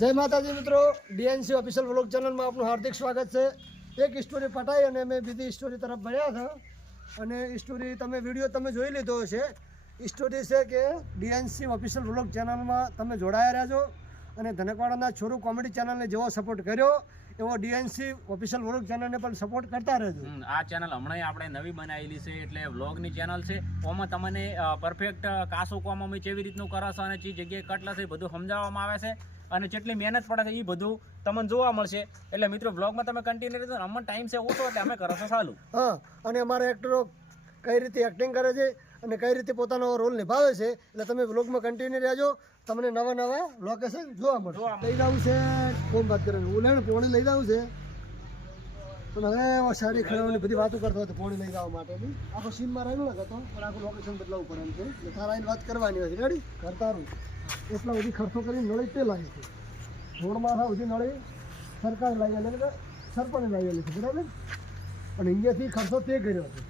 જય માતાજી મિત્રો, ડીએનસી ઓફિશિયલ વ્લોગ ચેનલમાં આપનું હાર્દિક સ્વાગત છે. એક સ્ટોરી પટાઈ અને અમે બીજી સ્ટોરી તરફ ભર્યા હતા અને સ્ટોરી વિડીયો તમે જોઈ લીધો હશે. સ્ટોરી છે કે ડીએનસી ઓફિશિયલ વ્લોગ ચેનલમાં તમે જોડાયા રહેજો અને ધનકવાડાના છોરું કોમેડી ચેનલને જેવો સપોર્ટ કર્યો એવો ડીએનસી ઓફિશિયલ વ્લોગ ચેનલને પણ સપોર્ટ કરતા રહેજો. આ ચેનલ હમણાં આપણે નવી બનાવેલી છે એટલે વ્લોગની ચેનલ છે. ઓમાં તમને પરફેક્ટ કાસો કોમ અમે કેવી રીતનું કરો છો અને જે જગ્યાએ કટલા છે બધું સમજાવવામાં આવે છે અને જેટલી મહેનત પડે છે એ બધું તમને જોવા મળશે. એટલે મિત્રો વ્લોગમાં તમે કન્ટિન્યુ રહેજો. અમને ટાઈમ છે ઓછો એટલે અમે કરો છો ચાલુ. હા, અને અમારા એક્ટરો કઈ રીતે એક્ટિંગ કરે છે અને કઈ રીતે પોતાનો રોલ નિભાવે છે એટલે તમે વ્લોગમાં કન્ટિન્યુ રહેજો. તમને નવા નવા લોકેશન જોવા મળશે. લઈ જવું છે ફોન વાત કરીને ઓલે પોણી લઈ જવું છે પણ હવે સારી ખરાબની બધી વાતો કરતો હતો પોણી લઈ જવા માટેની. આખો સીનમાં રહેલું ને તો પણ આખું લોકેશન બદલાવવું પડે એમ છે એટલે તારા આવીને વાત કરવાની હતી. રેડી કરતારું એટલા બધી ખર્ચો કરીને નળી તે લાવી છે. રોડમાં સુધી નળી સરકાર લાવેલી એટલે સરપંચ લાવેલી છે બરાબર. પણ અહીંયાથી ખર્ચો તે કર્યો છે.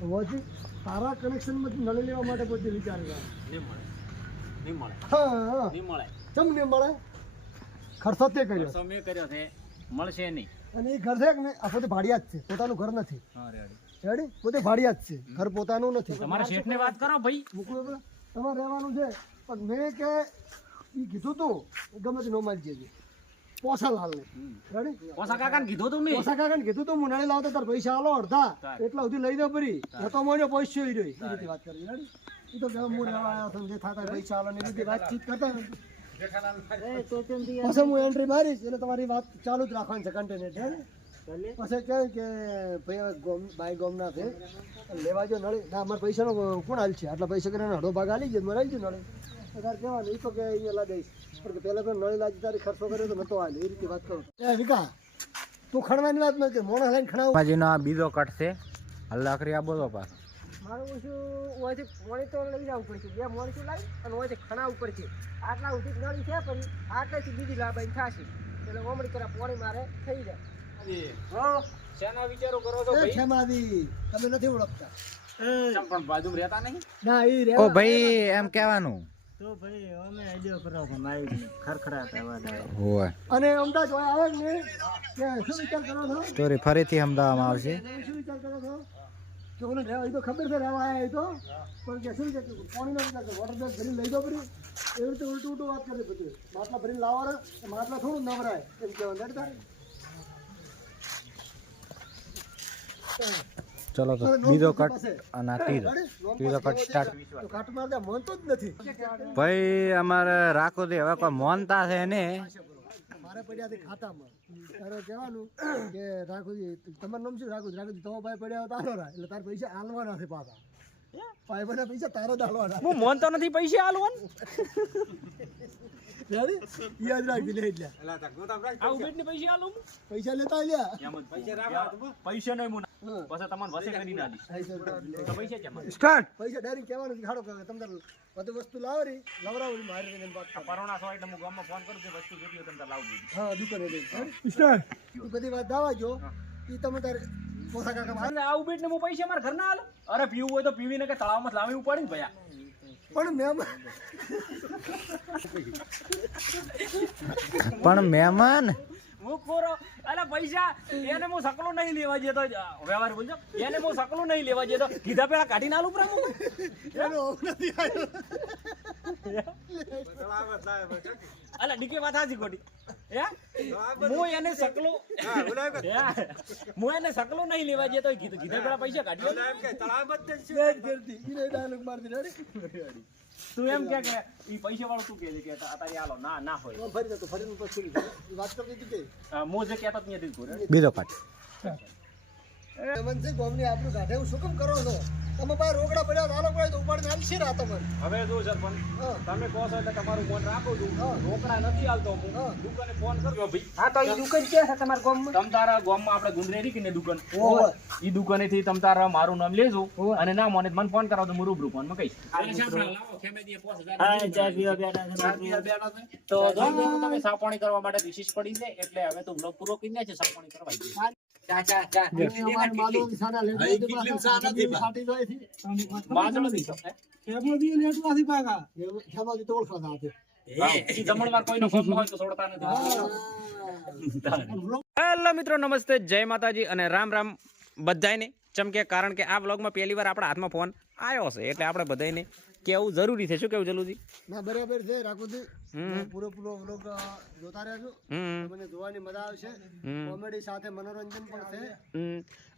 હોવાથી તારા કનેક્શનમાંથી નળી લેવા માટે કોઈ વિચાર હા ચમ નહીં મળે. ખર્ચો તે કર્યો મેં કર્યો છે મળશે નહીં. અને એ ઘર છે કે ને આ પોતે ભાડિયા જ છે, પોતાનું ઘર નથી. રેડી પોતે ભાડિયા જ છે, ઘર પોતાનું નથી. તમારા શેઠને વાત કરો ભાઈ. મૂકવું તમારે રહેવાનું છે પણ મેં કે એ કીધું તું ગમે તે નો મારી જજે પોસાલાલને. રેડી પોસા કાકાને કીધું તું મેં. પોસા કાકાને કીધું તું હું નળી લાવતો તાર પૈસા આલો અડધા એટલા સુધી લઈ દો પરી તો મોજો પૈસો ઈ રહ્યો. એ રીતે વાત કરી. રેડી એ તો હું રહેવા આવ્યો હતો જે થતા પૈસા આલો ને એ રીતે વાતચીત કરતા પછી હું એન્ટ્રી મારીશ એટલે તમારી વાત ચાલુ જ રાખવાની છે કન્ટિન્યુ. પછી કહે કે ભાઈ બાઈ ગોમના છે લેવા જો નળી ના અમારે પૈસાનો કોણ હાલ છે આટલા પૈસા કરીને અડધો ભાગ હાલી જાય મરાઈ ગયું નળી તારે કહેવાનું એ તો કે અહીંયા લાગીશ પણ પહેલાં તો નળી લાગી તારી ખર્ચો કર્યો તો નતો હાલ એ રીતે વાત કરું. એ વિકા તું ખણવાની વાત નથી મોણા લઈને ખણાવું. બાજુનો આ બીજો કટ છે હલ્લાકરી આ બોલો પાછો મારું ઓછું ઓયથી મોણી તો લઈ જવું પડશે. બે મોણી તો લાવી અને ઓયથી ખણાવવું પડશે. આટલા સુધી નળી છે પણ આટલેથી બીજી લાવવાની થશે એટલે ઓમડી કરા પોણી મારે થઈ જાય. શેના વિચારો કરો છો ભાઈ? ક્ષમાદી તમે નથી ઓળખતા પણ બાજુમાં રહેતા નહીં. ના ઈ રે ઓ ભાઈ એમ કહેવાનું તો ભાઈ અમે આઈડિયો કરો પણ મારી ખરખરાટ અવાજ આવે. હોય અને અમદાવાદ આવે ને કે શું વિચાર કરો છો? સ્ટોરી ફરીથી સમજાવવામાં આવશે. શું વિચાર કરો છો કે ઓને રહેવા એ તો ખબર છે રહેવા આવ્યા એ તો પણ કે શું છે પાણી ના વિચાર વોટર બેગ ભરીને લઈ દો પડી એવી રીતે ઉલટું ઉલટું વાત કરે બધું. માટલા ભરીને લાવવાના માટલા થોડું નવરાય એમ કહેવાનું. રેડી તારે ચલો તો બીજો કટ અને આ ત્રીજો કટ સ્ટાર્ટ. તો કાટ મારતા મનતો જ નથી. ભાઈ અમારે રાખો દે હવે કોઈ મોનતા છે ને મારે પડ્યા હતી ખાતામાં તારે કહેવાનું કે રાખુજી તમારું નામ શું રાખું રાખુજી તો ભાઈ પડ્યા હતા આલો એટલે તારે પૈસા આલવાના છે પાછા. ભાઈ બધા પૈસા તારે જ આલવાના. હું મોનતો નથી પૈસા આલવાનું. યાદ રાખી લે એટલે આ ઉબેટની પૈસા આલું પૈસા લેતા લ્યા પૈસા નહીં મુના પછી તમને વસે કરી ના દીશ તો પૈસા કેમ સ્ટાર્ટ પૈસા ડાયરેક્ટ કહેવાનું કે ખાડો કે તમને બધું વસ્તુ લાવરી લવરાવરી મારી ને વાત પરોણા સો એટલે હું ગામમાં ફોન કરું કે વસ્તુ જોઈતી તમને લાવ દીધી. હા દુકાને લઈ સ્ટાર્ટ એ બધી વાત દાવા જો એ તમે તારે પોસા કાકા આ ઉબેટને હું પૈસા મારા ઘરના આલું. અરે પીવું હોય તો પીવીને કે તળાવમાં લાવી ઉપાડી ને ભયા પણ મહેમાન હું કોરો અલા પૈસા એને હું સકલું નહીં લેવા જતો વ્યવહાર બોલજો એને હું સકલું નહીં લેવા જતો કીધા પેલા કાઢીને આલું પ્રામુ અલા ડીકે વાત હાજી ખોટી હે હું એને સકલું નહીં લેવા જતો કીધા પેલા પૈસા કાઢી તું એમ કે ઈ પૈસા વાળું શું કહે છે કે તારી આલો ના ના હોય ફરી જતો ફરી પછી વાત કરતી હતી કે હું જે કહેતો ત્યાંથી જ બોલ્યો. બીજો કટ તમને છે ગોમની આપણું ગાઢે હું શું કેમ કરો છો? તમે પાસે રોકડા પડ્યા નાનો પડે તો ઉપાડીને આલશી રા તમને. હવે જો સરપંચ તમે કહો છો એટલે તમારું ફોન રાખું છું. રોકડા નથી આલતો હું દુકાને ફોન કરજો ભાઈ. હા તો એ દુકાન ક્યાં છે તમારા ગામમાં? તમ તારા ગામમાં આપણે ગુંદરેરી કે દુકાન ઈ દુકાનેથી તમ તારા મારું નામ લેજો અને ના મને મને ફોન કરાવો તો હું રૂબરૂ ફોનમાં કહીશ. હા ચા પીવા બેઠા છે તો તમે સાપણી કરવા માટે રિશીશ પડી છે એટલે હવે તો બ્લોગ પૂરો કરી દે છે સાપણી કરવા તો ઓળખવા ઈ જમણવાર કોઈનો કોમ હોય તો છોડતા નથી. હેલો મિત્રો, નમસ્તે, જય માતાજી અને રામ રામ બધાયને. ચમકે કારણ કે આ વ્લોગમાં પહેલી વાર આપણા હાથમાં ફોન આવ્યો છે એટલે આપણે બધાને કેવું જરૂરી છે. શું કેવું જલુજી? ના બરાબર છે રાખુજી. પૂરો વ્લોગ જોતા રહેજો, તમને જોવાની મજા આવશે. કોમેડી સાથે મનોરંજન પણ છે.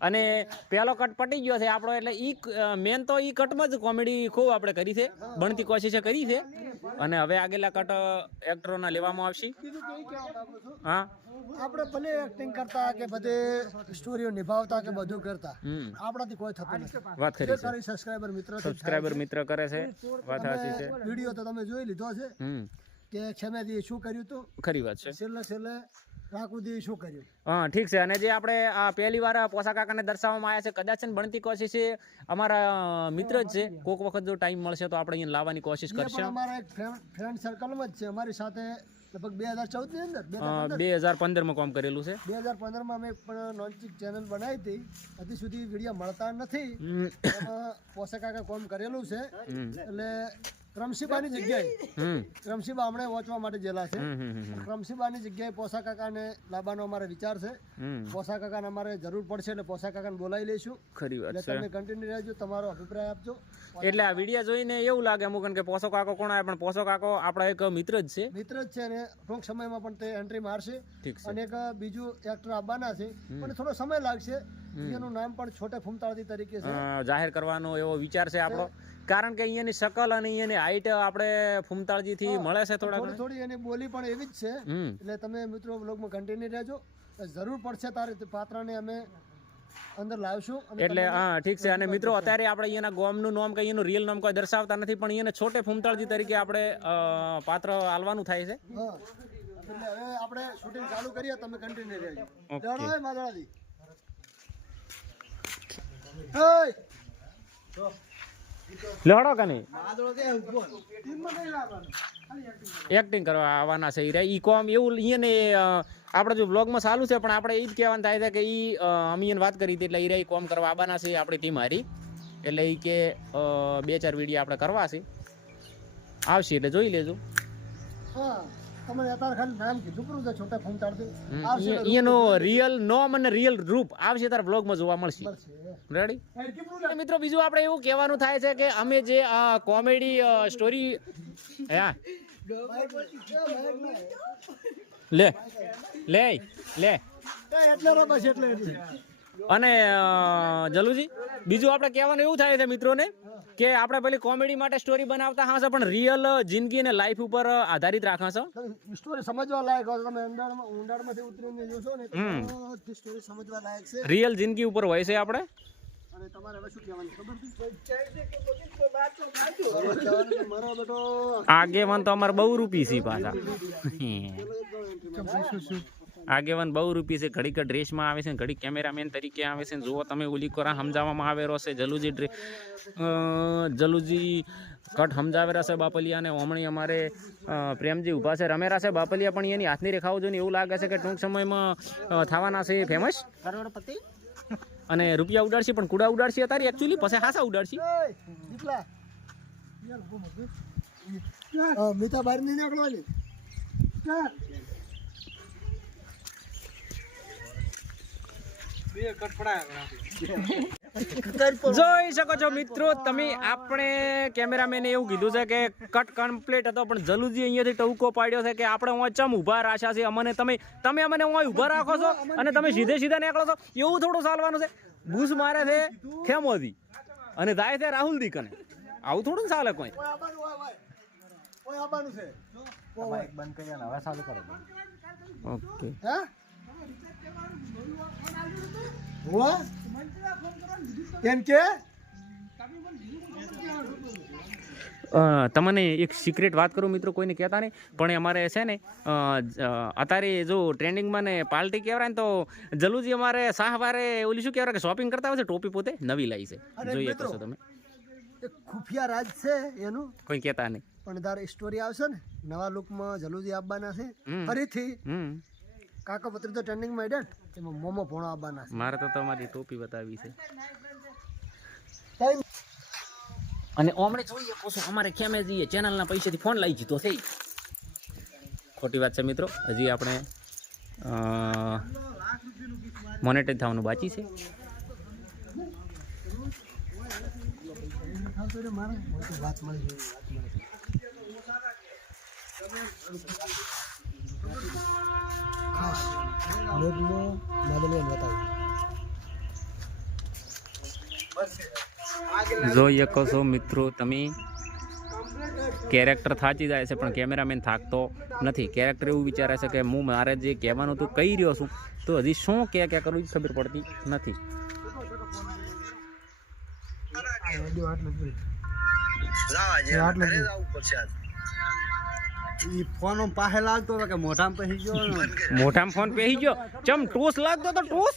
અને પહેલો કટ પટી ગયો છે આપણો, એટલે ઈ મેન તો ઈ કટમાં જ કોમેડી ખૂબ આપણે કરી છે, બનતી કોશિશ કરી છે. અને હવે આગળના કટ એક્ટરોના લેવામાં આવશે. બીજું તો એ કહેવા માંગુ છું, હા, આપણે ભલે એક્ટિંગ કરતા કે બધે સ્ટોરીઓ નિભાવતા કે બધું કરતા, આપણાથી કોઈ થતું નથી. વાત કરી જે છે. તારી સબસ્ક્રાઇબર મિત્ર કરે છે, વાત સાચી છે. વિડીયો તો તમે જોઈ લીધો છે કે છેમેથી શું કર્યું હતું, ખરી વાત છે. છેલ્લે રાખુદી શું કર્યું. હા, ઠીક છે. અને જે આપણે પહેલી વાર પોસા કાકાને દર્શાવવામાં આવ્યા છે, કદાચ છે ને બનતી કોશિશ છે અમારા મિત્ર જ છે. કોઈક વખત જો ટાઈમ મળશે તો આપણે અહીંયા લાવવાની કોશિશ એ પણ કરશું. અમારા એક ફ્રેન્ડ સર્કલમાં જ છે, અમારી સાથે લગભગ 2014 ની અંદર 2015 કામ કરેલું છે. 2015 માં અમે પણ નોનચિક ચેનલ બનાવી હતી. હજી સુધી વિડીયો મળતા નથી. એમાં પોસા કાકા કોમ કરેલું છે. એટલે રમશીબાની જગ્યાએ રમશીબા હમણાં વાંચવા માટે ગયેલા છે. રમશીબાની જગ્યાએ પોસા કાકાને લાવવાનો અમારો વિચાર છે. પોસા કાકાને અમારે જરૂર પડશે એટલે પોસા કાકાને બોલાવી લઈશું. ખરી વાત એટલે છે. તમે કન્ટિન્યુ રહેજો, તમારો અભિપ્રાય આપજો. એટલે આ વિડીયો જોઈને એવું લાગે અમુક કે પોસો કાકો કોણ આવે, પણ પોસો કાકો આપણા એક મિત્ર જ છે. મિત્ર જ છે અને ટૂંક સમયમાં પણ તે એન્ટ્રી મારશે. ઠીક છે. અને એક બીજું એક્ટર આવવાના છે, પણ થોડો સમય લાગશે. એનું નામ પણ છોટે ફૂમતાળજી તરીકે છે. જાહેર કરવાનો એવો વિચાર છે આપણો, કારણ કે અહીંયાની શકલ અને અહીંયાની હાઈટ આપણે ફૂમતાળજી થી મળે છે થોડા. થોડી એની બોલી પણ એવી જ છે. એટલે તમે મિત્રો વ્લોગમાં કન્ટિન્યુ રહેજો. જરૂર પડશે તારે તે પાત્રને અમે અંદર લાવશું. એટલે હા, ઠીક છે. અને મિત્રો અત્યારે આપણે અહીંયાના ગામનું નામ કે અહીંયાનું રિયલ નામ કોઈ દર્શાવતા નથી, પણ અહીંયાને છોટે ફૂમતાળજી તરીકે આપણે પાત્ર આલવાનું થાય છે. હા, એટલે હવે આપણે શૂટિંગ ચાલુ કરીએ, તમે કન્ટિન્યુ રહેજો. ઓકે. જાણો હોય માદળાજી. લડો કે નહીં? એક્ટિંગ કરવા આવવાના છે ઈ કોમ એવું અહીંયાને આપણે જો બ્લોગમાં ચાલુ છે, પણ આપણે એ જ કહેવાનું થાય છે કે ઈ અમે એને વાત કરી હતી એટલે ઈ કોમ કરવા આવવાના છે આપણી ટીમ હારી. એટલે ઈ કે 2-4 વિડીયો આપણે કરવા છે, આવશે એટલે જોઈ લેજો. હા, તમને અત્યારે ખાલી નામ કીધું પૂરું છે છોટા ફૂમતાળજી. આવશે એનો રિયલ નોમ અને રિયલ રૂપ આવશે તારા બ્લોગમાં જોવા મળશે. રેડી મિત્રો? બીજું આપણે એવું કહેવાનું થાય છે કે અમે જે આ કોમેડી સ્ટોરી લે લે લે અને જલુજી બીજું આપણે કહેવાનું એવું થાય છે મિત્રોને કે આપણે પેલી કોમેડી માટે સ્ટોરી બનાવતા હા પણ રિયલ જિંદગી અને લાઈફ ઉપર આધારિત રાખા છો. સ્ટોરી સમજવા લાયક હોય, તમે ઊંડાણમાંથી ઉતરીને જોશો ને તો સ્ટોરી સમજવા લાયક છે. રિયલ જિંદગી ઉપર હોય છે આપણે. અને તમારે હવે શું કહેવાનું ખબર છે? મારો બેટો આગેવાન તો અમારે બહુ રૂપી છે પાછા. આગેવાન બહુ રૂપી છે. ઘડીક ડ્રેસમાં આવે છે, ઘડીક કેમેરામેન તરીકે આવે છે. જુઓ તમે ઓલી કોરા સમજાવવામાં આવેલો છે. જલુજી કટ સમજાવેલા છે બાપલિયાને. હમણાં અમારે પ્રેમજી ઊભા છે, રમેરા છે બાપલિયા, પણ એની હાથની રેખાઓ જોઈને એવું લાગે છે કે ટૂંક સમયમાં થવાના છે ફેમસ કરોડપતિ. અને રૂપિયા ઉડાડશે પણ કુડા ઉડાડશે અત્યારે એકચ્યુઅલી, પછી હાસા ઉડાડશે. મીઠા બહાર નહીં નીકળવાની. જોઈ શકો છો મિત્રો તમે, આપણે કેમેરામેને એવું કીધું છે કે કટ કમ્પ્લીટ હતો, પણ જલુજી અહીંયાથી ટવકો પાડ્યો છે કે આપણે ઓય ચમ ઊભા રાખ્યા છે અમને, તમે અમને ઓય ઊભા રાખો છો અને તમે સીધે નીકળો છો. એવું થોડું ચાલવાનું છે. બૂસ મારે છે ખેમોથી અને જાય છે રાહુલ દી કને. આવું થોડું ચાલે કોઈ. ઓકે. એમ કે તમને એક સિક્રેટ વાત કરું મિત્રો, કોઈને કહેતા નહીં, પણ અમારે છે ને અત્યારે જો ટ્રેન્ડિંગમાં ને પાર્ટી કહેવાય ને તો જલુજી અમારે શાહવારે ઓલી શું કહેવાય કે શોપિંગ કરતા હોય છે, ટોપી પોતે નવી લાવી છે. જોઈએ તો તમે ખુફિયા રાજ છે એનું, કોઈ કહેતા નહીં. પણ તાર સ્ટોરી આવશે ને નવા લુકમાં જલુજી આવવાના છે ફરીથી. કાકા પત્ર તો ટ્રેન્ડિંગમાં હેડે એમાં મોમો ભોણો આવવાના છે. મારે તો તમારી ટોપી બતાવી છે. કઈ અને ઓમણે જોઈએ પોસો અમારે ખેમે જઈએ ચેનલના પૈસાથી ફોન લઈ જીતો છે. ખોટી વાત છે મિત્રો, હજી આપણે મોનેટાઈઝ થવાનું બાકી છે. વાત મળી ખાસ લોગમાં માદલિયાને બતાવ્યું. જોઈ શકો છો મિત્રો તમે, કેરેક્ટર થાચી જાય છે પણ કેમેરામેન થાકતો નથી. કેરેક્ટર એવું વિચારે છે કે હું મારે જે કહેવાનું હતું કહી રહ્યો છું, તો હજી શું ક્યાં કરવું એ ખબર પડતી નથી. ફોન પાસે લાગતો હતો કે મોઢામાં પહેરી ગયો મોઢામાં ફોન પહેરી ગયો, ચમ ટોસ લાગતો તો ટોસ.